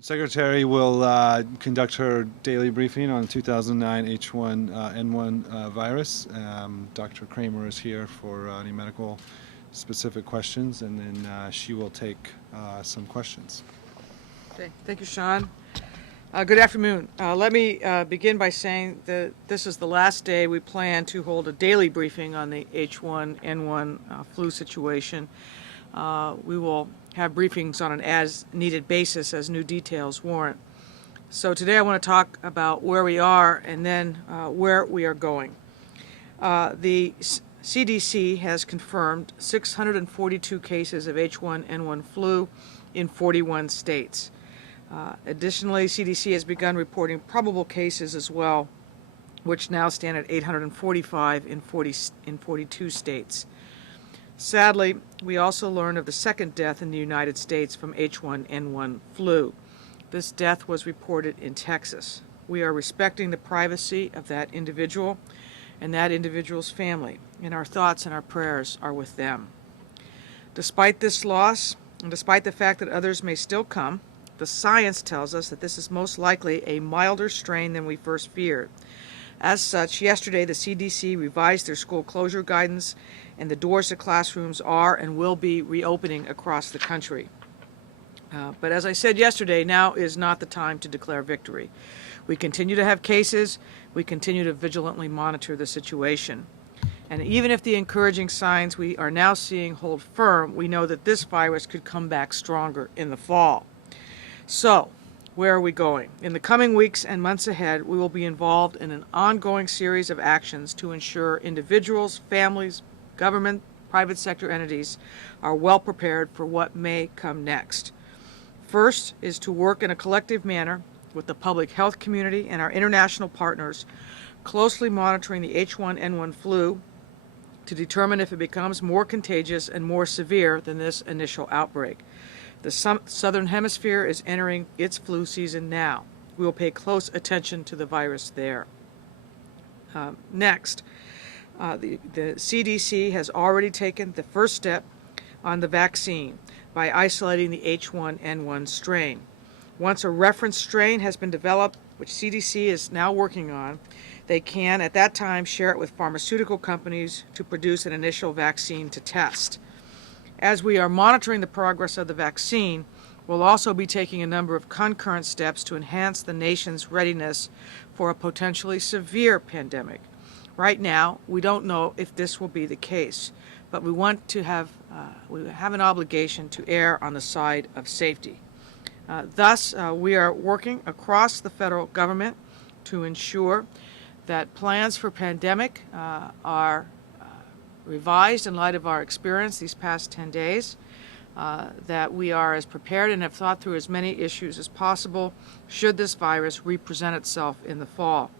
Secretary will conduct her daily briefing on 2009 H1N1 virus. Dr. Kramer is here for any medical specific questions, and then she will take some questions. Okay. Thank you, Sean. Good afternoon. Let me begin by saying that this is the last day we plan to hold a daily briefing on the H1N1 flu situation. We will have briefings on an as-needed basis as new details warrant. So today I want to talk about where we are and then where we are going. The CDC has confirmed 642 cases of H1N1 flu in 41 states. Additionally, CDC has begun reporting probable cases as well, which now stand at 845 in 42 states. Sadly, we also learned of the second death in the United States from H1N1 flu. This death was reported in Texas. We are respecting the privacy of that individual and that individual's family, and our thoughts and our prayers are with them. Despite this loss, and despite the fact that others may still come, the science tells us that this is most likely a milder strain than we first feared. As such, yesterday the CDC revised their school closure guidance, and the doors to classrooms are and will be reopening across the country. But as I said yesterday, now is not the time to declare victory. We continue to have cases. We continue to vigilantly monitor the situation. And even if the encouraging signs we are now seeing hold firm, we know that this virus could come back stronger in the fall. So, where are we going? In the coming weeks and months ahead, we will be involved in an ongoing series of actions to ensure individuals, families, government, private sector entities are well prepared for what may come next. First is to work in a collective manner with the public health community and our international partners, closely monitoring the H1N1 flu to determine if it becomes more contagious and more severe than this initial outbreak. The Southern Hemisphere is entering its flu season now. We will pay close attention to the virus there. Next, the CDC has already taken the first step on the vaccine by isolating the H1N1 strain. Once a reference strain has been developed, which CDC is now working on, they can at that time share it with pharmaceutical companies to produce an initial vaccine to test. As we are monitoring the progress of the vaccine, we'll also be taking a number of concurrent steps to enhance the nation's readiness for a potentially severe pandemic. Right now, we don't know if this will be the case, but we have an obligation to err on the side of safety. Thus, we are working across the federal government to ensure that plans for pandemic are revised in light of our experience these past 10 days, that we are as prepared and have thought through as many issues as possible should this virus represent itself in the fall.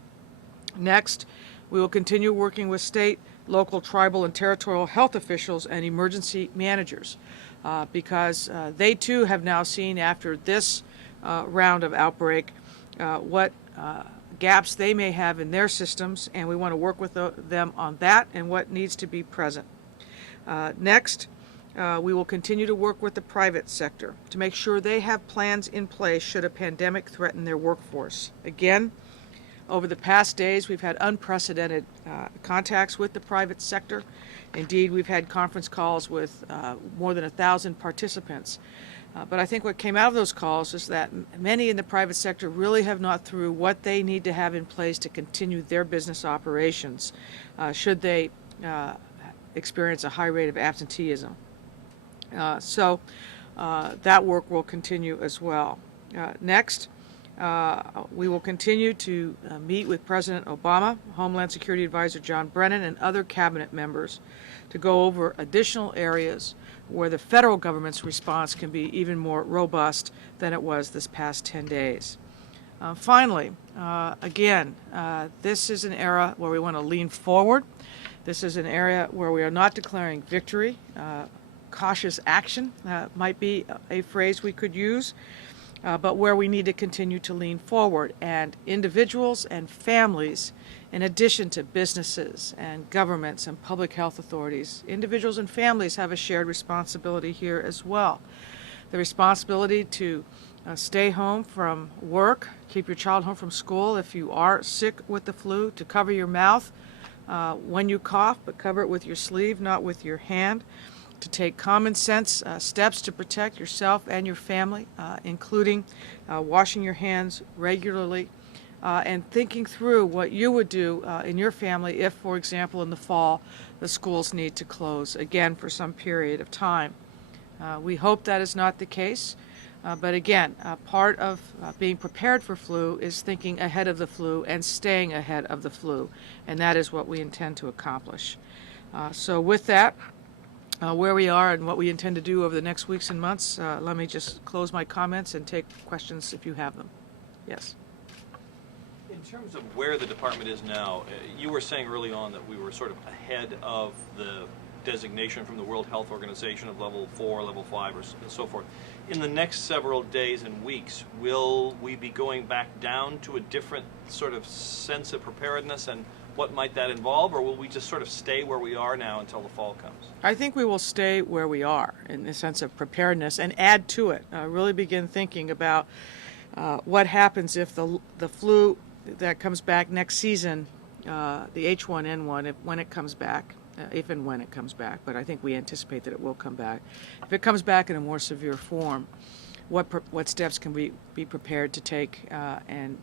Next, we will continue working with state, local, tribal, and territorial health officials and emergency managers because they too have now seen after this round of outbreak what gaps they may have in their systems, and we want to work with them on that and what needs to be present. Next, we will continue to work with the private sector to make sure they have plans in place should a pandemic threaten their workforce. Again, over the past days, we've had unprecedented contacts with the private sector. Indeed, we've had conference calls with more than 1,000 participants. But I think what came out of those calls is that many in the private sector really have not through what they need to have in place to continue their business operations should they experience a high rate of absenteeism. So that work will continue as well. Next, we will continue to meet with President Obama, Homeland Security Advisor John Brennan, and other cabinet members to go over additional areas where the federal government's response can be even more robust than it was this past 10 days. Finally, again, this is an era where we want to lean forward. This is an area where we are not declaring victory. Cautious action might be a phrase we could use. But where we need to continue to lean forward, and individuals and families, in addition to businesses and governments and public health authorities, individuals and families have a shared responsibility here as well. The responsibility to Stay home from work. Keep your child home from school. If you are sick with the flu, to cover your mouth when you cough, but cover it with your sleeve, not with your hand. To take common sense steps to protect yourself and your family, including washing your hands regularly and thinking through what you would do in your family if, for example, in the fall, the schools need to close again for some period of time. We hope that is not the case. But again, part of being prepared for flu is thinking ahead of the flu and staying ahead of the flu, and that is what we intend to accomplish. So with that, where we are and what we intend to do over the next weeks and months, let me just close my comments and take questions if you have them. Yes. In terms of where the department is now, you were saying early on that we were sort of ahead of the designation from the World Health Organization of level 4, level 5, and so forth. In the next several days and weeks, will we be going back down to a different sort of sense of preparedness, and what might that involve, or will we just sort of stay where we are now until the fall comes? I think we will stay where we are in the sense of preparedness and add to it. Really begin thinking about what happens if the flu that comes back next season, the H1N1, when it comes back, if and when it comes back, but I think we anticipate that it will come back. If it comes back in a more severe form, what steps can we be prepared to take, and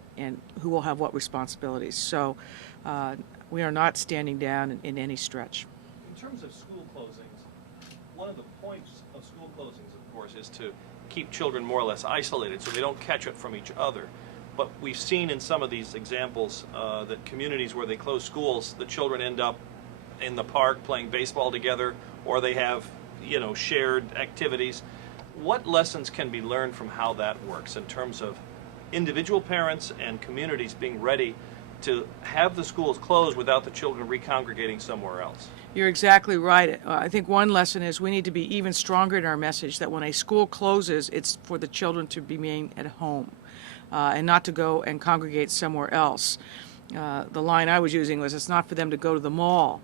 who will have what responsibilities? So we are not standing down in any stretch. In terms of school closings, one of the points of school closings, of course, is to keep children more or less isolated so they don't catch it from each other. But we've seen in some of these examples that communities where they close schools, the children end up in the park playing baseball together, or they have, shared activities. What lessons can be learned from how that works in terms of individual parents and communities being ready to have the schools closed without the children recongregating somewhere else? You're exactly right. I think one lesson is we need to be even stronger in our message that when a school closes, it's for the children to remain at home and not to go and congregate somewhere else. The line I was using was, it's not for them to go to the mall,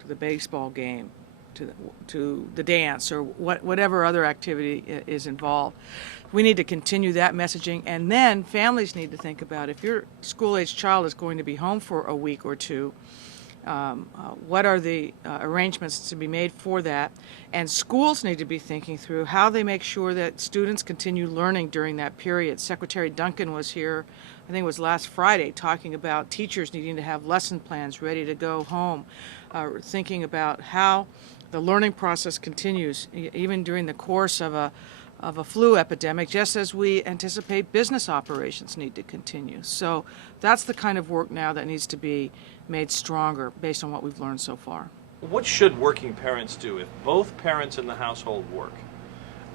to the baseball game, to the dance, or whatever other activity is involved. We need to continue that messaging, and then families need to think about, if your school-age child is going to be home for a week or two, what are the arrangements to be made for that? And schools need to be thinking through how they make sure that students continue learning during that period. Secretary Duncan was here, I think it was last Friday, talking about teachers needing to have lesson plans ready to go home, thinking about how the learning process continues even during the course of a flu epidemic, just as we anticipate business operations need to continue. So that's the kind of work now that needs to be made stronger based on what we've learned so far. What should working parents do if both parents in the household work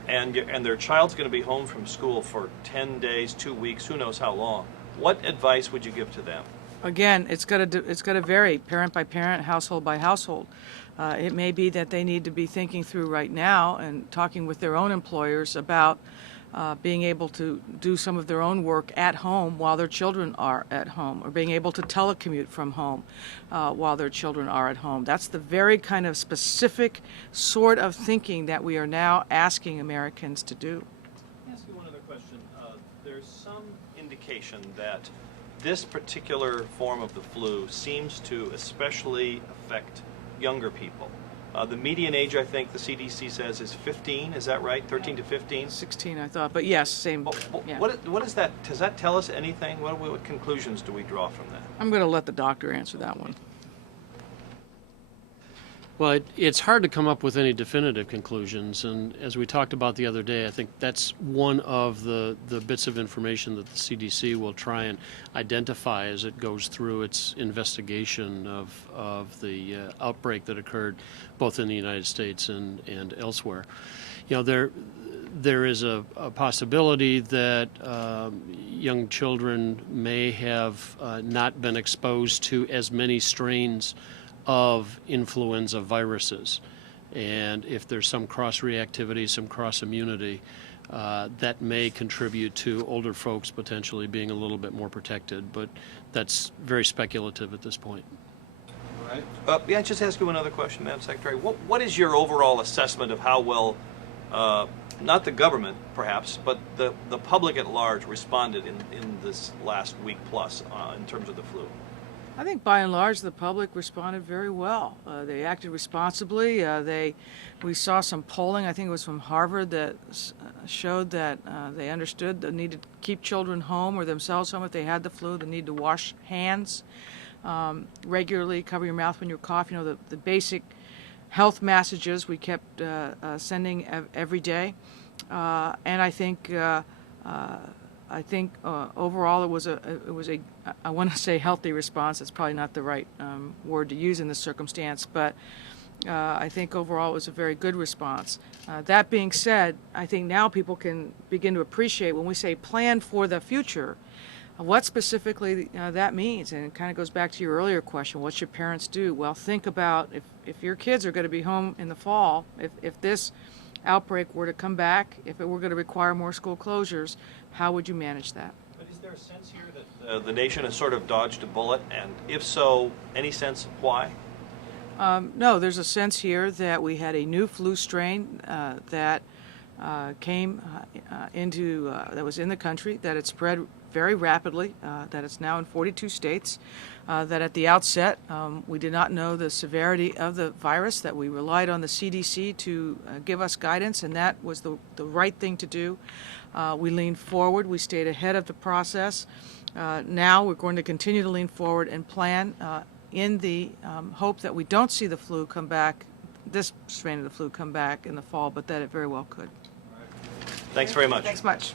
and their child's going to be home from school for 10 days, 2 weeks, who knows how long? What advice would you give to them? Again, it's got to vary parent by parent, household by household. It may be that they need to be thinking through right now and talking with their own employers about being able to do some of their own work at home while their children are at home, or being able to telecommute from home while their children are at home. That's the very kind of specific sort of thinking that we are now asking Americans to do. Let me ask you one other question. There's some indication that this particular form of the flu seems to especially affect younger people. The median age, I think the CDC says, is 15. Is that right? 13 to 15? 16, I thought, but yes, same. Yeah. What is that? Does that tell us anything? What conclusions do we draw from that? I'm going to let the doctor answer that one. Well, it's hard to come up with any definitive conclusions, and as we talked about the other day, I think that's one of the bits of information that the CDC will try and identify as it goes through its investigation of the outbreak that occurred both in the United States and elsewhere. There is a possibility that young children may have not been exposed to as many strains of influenza viruses, and if there's some cross-reactivity, some cross-immunity, that may contribute to older folks potentially being a little bit more protected, but that's very speculative at this point. Right. Just ask you another question, Madam Secretary. What is your overall assessment of how well not the government perhaps, but the public at large responded in this last week plus in terms of the flu? I think by and large the public responded very well. They acted responsibly. We saw some polling, I think it was from Harvard, that showed that they understood the need to keep children home or themselves home if they had the flu, the need to wash hands regularly, cover your mouth when you cough, the basic health messages we kept sending every day. And I think overall it was a I want to say healthy response. That's probably not the right word to use in this circumstance, but I think overall it was a very good response. That being said, I think now people can begin to appreciate when we say plan for the future, what specifically that means. And it kind of goes back to your earlier question, what should parents do? Well, think about if your kids are going to be home in the fall, if this outbreak were to come back, if it were going to require more school closures, how would you manage that? But is there a sense here that the nation has sort of dodged a bullet, and if so, any sense of why? No, there's a sense here that we had a new flu strain that came that was in the country, that it spread very rapidly, that it's now in 42 states, that at the outset we did not know the severity of the virus, that we relied on the CDC to give us guidance, and that was the right thing to do. We leaned forward. We stayed ahead of the process. Now we're going to continue to lean forward and plan in the hope that we don't see the flu come back, this strain of the flu come back in the fall, but that it very well could. Thanks very much. Thanks much.